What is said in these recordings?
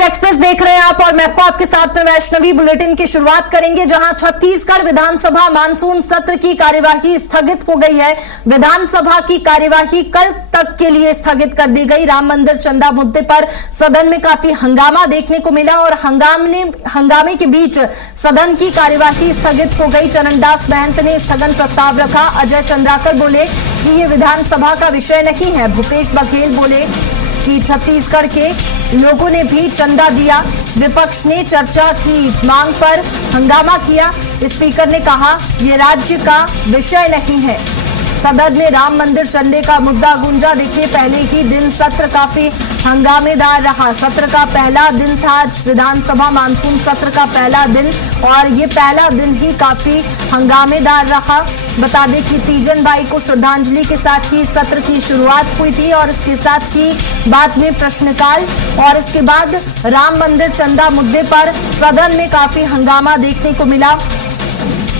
आज एक्सप्रेस देख रहे हैं आप और मैं आपके साथ में वैष्णवी। बुलेटिन की शुरुआत करेंगे जहां छत्तीसगढ़ विधानसभा मानसून सत्र की कार्यवाही स्थगित हो गई है। विधानसभा की कार्यवाही कल तक के लिए स्थगित कर दी गई। राम मंदिर चंदा मुद्दे पर सदन में काफी हंगामा देखने को मिला और हंगामे के बीच सदन की कार्यवाही स्थगित हो गई। चरणदास महंत ने स्थगन प्रस्ताव रखा। अजय चंद्राकर बोले कि ये विधानसभा का विषय नहीं है। भूपेश बघेल बोले कि छत्तीसगढ़ के लोगों ने भी चंदा दिया। विपक्ष ने चर्चा की मांग पर हंगामा किया। स्पीकर ने कहा ये राज्य का विषय नहीं है। सदन में राम मंदिर चंदे का मुद्दा गूंजा। देखिए, पहले ही दिन सत्र काफी हंगामेदार रहा। सत्र का पहला दिन था आज विधानसभा मानसून सत्र का पहला दिन और ये पहला दिन ही काफी हंगामेदार रहा। बता दें कि तीजन बाई को श्रद्धांजलि के साथ ही सत्र की शुरुआत हुई थी और इसके साथ ही बाद में प्रश्नकाल और इसके बाद राम मंदिर चंदा मुद्दे पर सदन में काफी हंगामा देखने को मिला।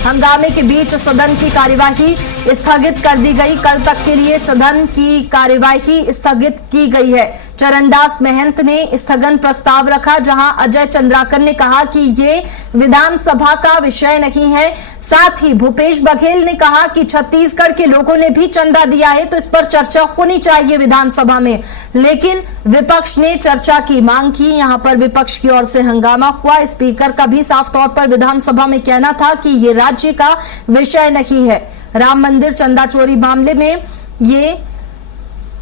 हंगामे के बीच सदन की कार्यवाही स्थगित कर दी गई। कल तक के लिए सदन की कार्यवाही स्थगित की गई है। चरणदास महंत ने स्थगन प्रस्ताव रखा, जहां अजय चंद्राकर ने कहा कि ये विधानसभा का विषय नहीं है। साथ ही भूपेश बघेल ने कहा कि छत्तीसगढ़ के लोगों ने भी चंदा दिया है तो इस पर चर्चा होनी चाहिए विधानसभा में। लेकिन विपक्ष ने चर्चा की मांग की। यहां पर विपक्ष की ओर से हंगामा हुआ। स्पीकर का भी साफ तौर पर विधानसभा में कहना था कि ये राज्य का विषय नहीं है। राम मंदिर चंदा चोरी मामले में ये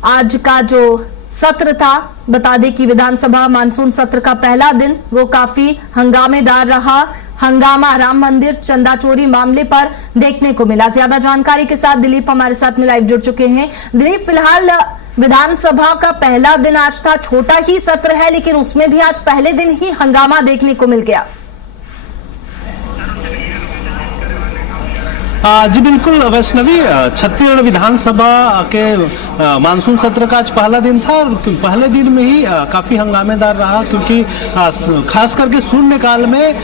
आज का जो सत्र था, बता दें कि विधानसभा मानसून सत्र का पहला दिन वो काफी हंगामेदार रहा। हंगामा राम मंदिर चंदा चोरी मामले पर देखने को मिला। ज्यादा जानकारी के साथ दिलीप हमारे साथ में लाइव जुड़ चुके हैं। दिलीप, फिलहाल विधानसभा का पहला दिन आज था, छोटा ही सत्र है लेकिन उसमें भी आज पहले दिन ही हंगामा देखने को मिल गया। जी बिल्कुल वैष्णवी, छत्तीसगढ़ विधानसभा के मानसून सत्र का आज पहला दिन था और पहले दिन में ही काफी हंगामेदार रहा, क्योंकि खास करके शून्यकाल में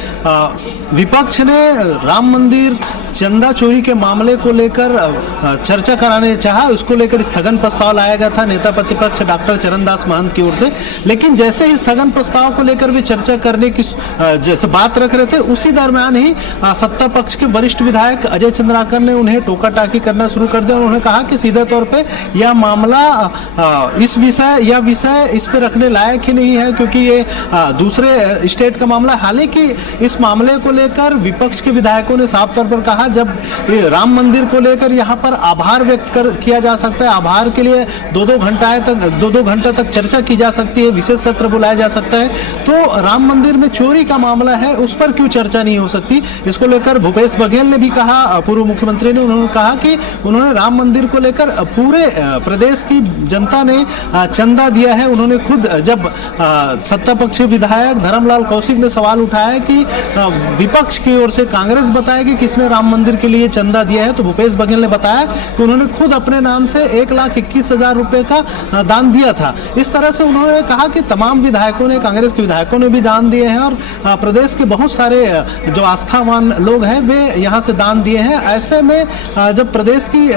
विपक्ष ने राम मंदिर चंदा चोरी के मामले को लेकर चर्चा कराने चाहा। उसको लेकर स्थगन प्रस्ताव लाया गया था नेता प्रतिपक्ष डॉक्टर चरणदास महंत की ओर से। लेकिन जैसे ही स्थगन प्रस्ताव को लेकर वे चर्चा करने की जैसे बात रख रहे थे, उसी दरमियान ही सत्ता पक्ष के वरिष्ठ विधायक अजय चंद्राकर ने उन्हें टोका टाकी करना शुरू कर दिया। उन्होंने कहा कि सीधे तौर पे यह मामला यह विषय इस पे रखने लायक ही नहीं है, क्योंकि ये दूसरे स्टेट का मामला। हालांकि इस मामले को लेकर विपक्ष के विधायकों ने साफ तौर पर कहा, जब राम मंदिर को लेकर यहाँ पर आभार व्यक्त किया जा सकता है, आभार के लिए दो दो घंटा तक चर्चा की जा सकती है, विशेष सत्र बुलाया जा सकता है, तो राम मंदिर में चोरी का मामला है उस पर क्यों चर्चा नहीं हो सकती। इसको लेकर भूपेश बघेल ने भी कहा, पूर्व मुख्यमंत्री ने, उन्होंने कहा कि उन्होंने राम मंदिर को लेकर पूरे प्रदेश की जनता ने चंदा दिया है। उन्होंने खुद, जब सत्ता पक्ष विधायक धर्मलाल कौशिक ने सवाल उठाया कि विपक्ष की ओर से कांग्रेस बताए कि किसने राम मंदिर के लिए चंदा दिया है, तो भूपेश बघेल ने बताया कि उन्होंने खुद अपने नाम से 1,21,000 रुपए का दान दिया था। इस तरह से उन्होंने कहा कि तमाम विधायकों ने, कांग्रेस के विधायकों ने भी दान दिए हैं और प्रदेश के बहुत सारे जो आस्थावान लोग हैं वे यहाँ से दान दिए हैं। ऐसे में जब प्रदेश की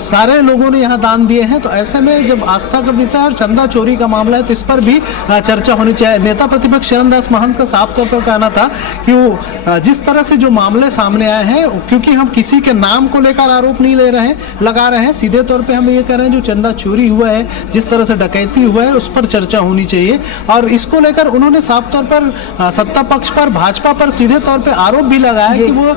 सारे लोगों ने यहाँ दान दिए हैं, तो ऐसे में जब आस्था का विषय और चंदा चोरी का मामला है तो इस पर भी चर्चा होनी चाहिए। नेता प्रतिपक्ष चरणदास महंत का साफ तौर पर कहना था कि वो जिस तरह से जो मामले सामने आए हैं, क्योंकि हम किसी के नाम को लेकर आरोप नहीं लगा रहे हैं, सीधे तौर पे हम ये कह रहे हैं जो चंदा चोरी हुआ है, जिस तरह से डकैती हुआ है, उस पर चर्चा होनी चाहिए। और इसको लेकर उन्होंने साफ तौर पर सत्ता पक्ष पर, भाजपा पर सीधे तौर पे आरोप भी लगाया कि वो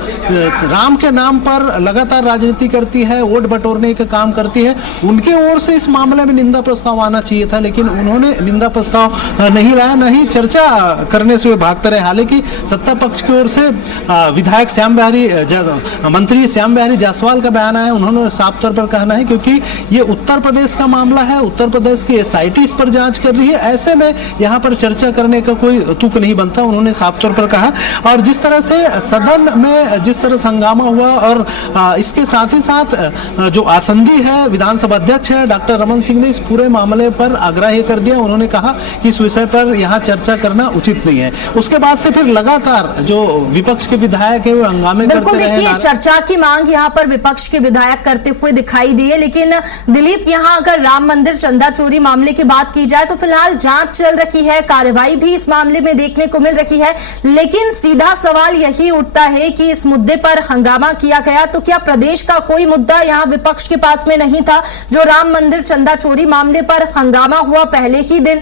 राम के नाम पर लगातार राजनीति करती है, वोट बटोरने का काम करती है। उनके ओर से इस मामले में निंदा प्रस्ताव आना चाहिए था, लेकिन उन्होंने निंदा प्रस्ताव नहीं लाया, न ही चर्चा करने से वे भागते रहे। हालांकि सत्ता पक्ष की ओर से विधायक मंत्री श्याम बिहारी जायसवाल का बयान आया। उन्होंने साफ तौर पर कहना है, क्योंकि ये उत्तर प्रदेश का मामला है, उत्तर प्रदेश की SIT इस पर जांच कर रही है, ऐसे में यहाँ पर चर्चा करने का कोई तुक नहीं बनता, उन्होंने साफ तौर पर कहा। और जिस तरह से सदन में जिस तरह से हंगामा हुआ और इसके साथ ही साथ जो आसंदी है विधानसभा अध्यक्ष अध्यक्ष डॉक्टर रमन सिंह ने इस पूरे मामले पर आग्रह कर दिया। उन्होंने कहा कि इस विषय पर यहाँ चर्चा करना उचित नहीं है। उसके बाद से फिर लगातार जो विपक्ष के विधायक है वो हंगामे बिल्कुल करते रहे। देखिए, चर्चा की मांग यहाँ पर विपक्ष के विधायक करते हुए दिखाई दिए। लेकिन दिलीप, यहाँ अगर राम मंदिर चंदा चोरी मामले की बात की जाए तो फिलहाल जांच चल रही है, कार्रवाई भी इस मामले में देखने को मिल रही है। लेकिन सीधा सवाल यही उठता है कि इस मुद्दे पर हंगामा किया गया तो क्या प्रदेश का कोई मुद्दा यहाँ विपक्ष के पास में नहीं था? जो राम मंदिर चंदा चोरी मामले पर हंगामा हुआ पहले ही दिन।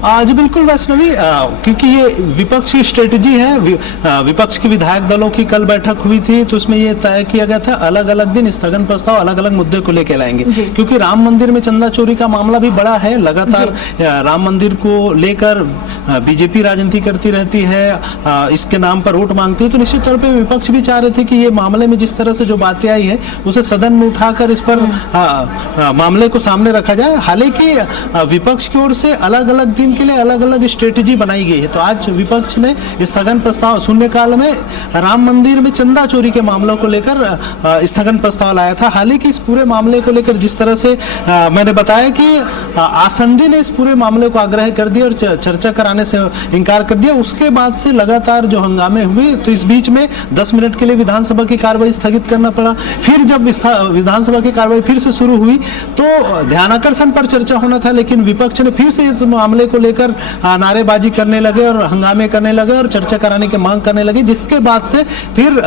जी बिल्कुल वैष्णवी, क्योंकि ये विपक्ष की स्ट्रेटेजी है। विपक्ष की विधायक दलों की कल बैठक हुई थी तो इसमें ये तय किया गया था अलग अलग दिन स्थगन प्रस्ताव अलग अलग मुद्दे को लेकर लाएंगे, क्योंकि राम मंदिर में चंदा चोरी का मामला भी बड़ा है। लगातार राम मंदिर को लेकर बीजेपी राजनीति करती रहती है, इसके नाम पर वोट मांगती है। तो निश्चित तौर पर विपक्ष भी चाह रहे थे कि ये मामले में जिस तरह से जो बातें आई है उसे सदन में उठाकर इस पर मामले को सामने रखा जाए। हालांकि विपक्ष की ओर से अलग अलग दिन के लिए अलग अलग स्ट्रेटेजी बनाई गई है। तो आज विपक्ष ने स्थगन प्रस्ताव शून्यकाल में राम मंदिर में चंदा चोरी के मामलों को लेकर स्थगन प्रस्ताव लाया था। हालांकि इस पूरे मामले को लेकर जिस तरह से मैंने बताया कि आसंदी ने इस पूरे मामले को आग्रह कर दिया और चर्चा कराने से इनकार कर दिया। उसके बाद से लगातार जो हंगामे हुए तो इस बीच में 10 मिनट के लिए विधानसभा की कार्रवाई स्थगित करना पड़ा। फिर जब विधानसभा की कार्रवाई फिर से शुरू हुई तो ध्यानाकर्षण पर चर्चा होना था, लेकिन विपक्ष ने फिर से इस मामले को लेकर नारेबाजी करने लगे और हंगामे करने लगे और चर्चा कराने की मांग करने लगे, जिसके बाद से फिर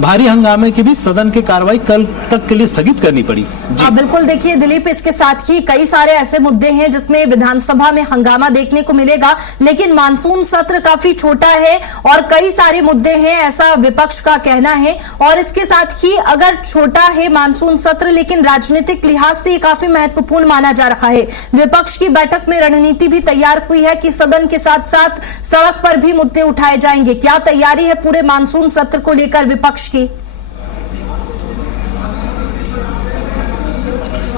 भारी हंगामे की भी सदन की कार्रवाई कल तक के लिए स्थगित करनी पड़ी। बिल्कुल देखिए दिलीप, इसके साथ ही कई सारे ऐसे मुद्दे हैं जिसमें विधानसभा में हंगामा देखने को मिलेगा, लेकिन मानसून सत्र काफी छोटा है और कई सारे मुद्दे हैं, ऐसा विपक्ष का कहना है। और इसके साथ ही अगर छोटा है मानसून सत्र, लेकिन राजनीतिक लिहाज से काफी महत्वपूर्ण माना जा रहा है। विपक्ष की बैठक में रणनीति भी तैयार हुई है कि सदन के साथ साथ सड़क पर भी मुद्दे उठाए जाएंगे। क्या तैयारी है पूरे मानसून सत्र को लेकर विपक्ष की?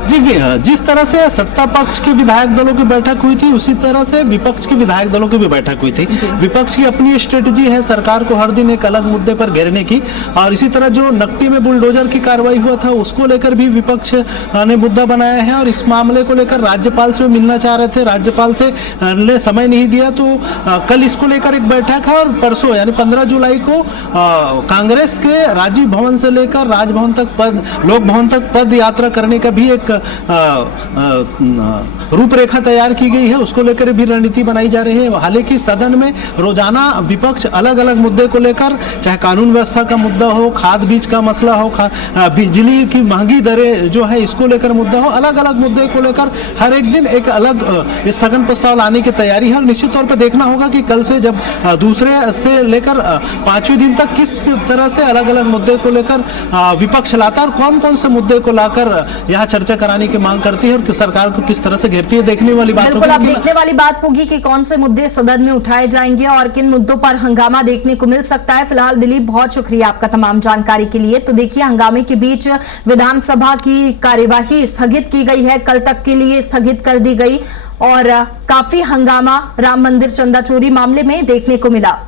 जी, जिस तरह से सत्ता पक्ष के विधायक दलों की बैठक हुई थी उसी तरह से विपक्ष के विधायक दलों की भी बैठक हुई थी। विपक्ष की अपनी स्ट्रेटेजी है सरकार को हर दिन एक अलग मुद्दे पर घेरने की, और इसी तरह जो नकटी में बुलडोजर की कार्रवाई हुआ था उसको लेकर भी विपक्ष ने मुद्दा बनाया है। और इस मामले को लेकर राज्यपाल से मिलना चाह रहे थे, राज्यपाल से ने समय नहीं दिया, तो कल इसको लेकर एक बैठक है और परसों यानी 15 जुलाई को कांग्रेस के राजीव भवन से लेकर राजभवन तक लोक भवन तक पद यात्रा करने का भी एक रूपरेखा तैयार की गई है। उसको लेकर भी रणनीति बनाई जा रही है। हालांकि सदन में रोजाना विपक्ष अलग अलग मुद्दे को लेकर, चाहे कानून व्यवस्था का मुद्दा हो, खाद बीज का मसला हो, बिजली की महंगी दरें जो है इसको लेकर मुद्दा हो, अलग अलग मुद्दे को लेकर हर एक दिन एक अलग स्थगन प्रस्ताव लाने की तैयारी है। और निश्चित तौर पर देखना होगा कि कल से जब दूसरे से लेकर 5वें दिन तक किस तरह से अलग अलग मुद्दे को लेकर विपक्ष लाता है और कौन कौन से मुद्दे को लाकर यहाँ चर्चा कराने की मांग करती है और सरकार को किस तरह से घेरती है, देखने वाली बात होगी। बिल्कुल, अब देखने वाली बात होगी कि कौन से मुद्दे सदन में उठाए जाएंगे और किन मुद्दों पर हंगामा देखने को मिल सकता है। फिलहाल दिलीप, बहुत शुक्रिया आपका तमाम जानकारी के लिए। तो देखिए, हंगामे के बीच विधानसभा की कार्यवाही स्थगित की गई है, कल तक के लिए स्थगित कर दी गई और काफी हंगामा राम मंदिर चंदा चोरी मामले में देखने को मिला।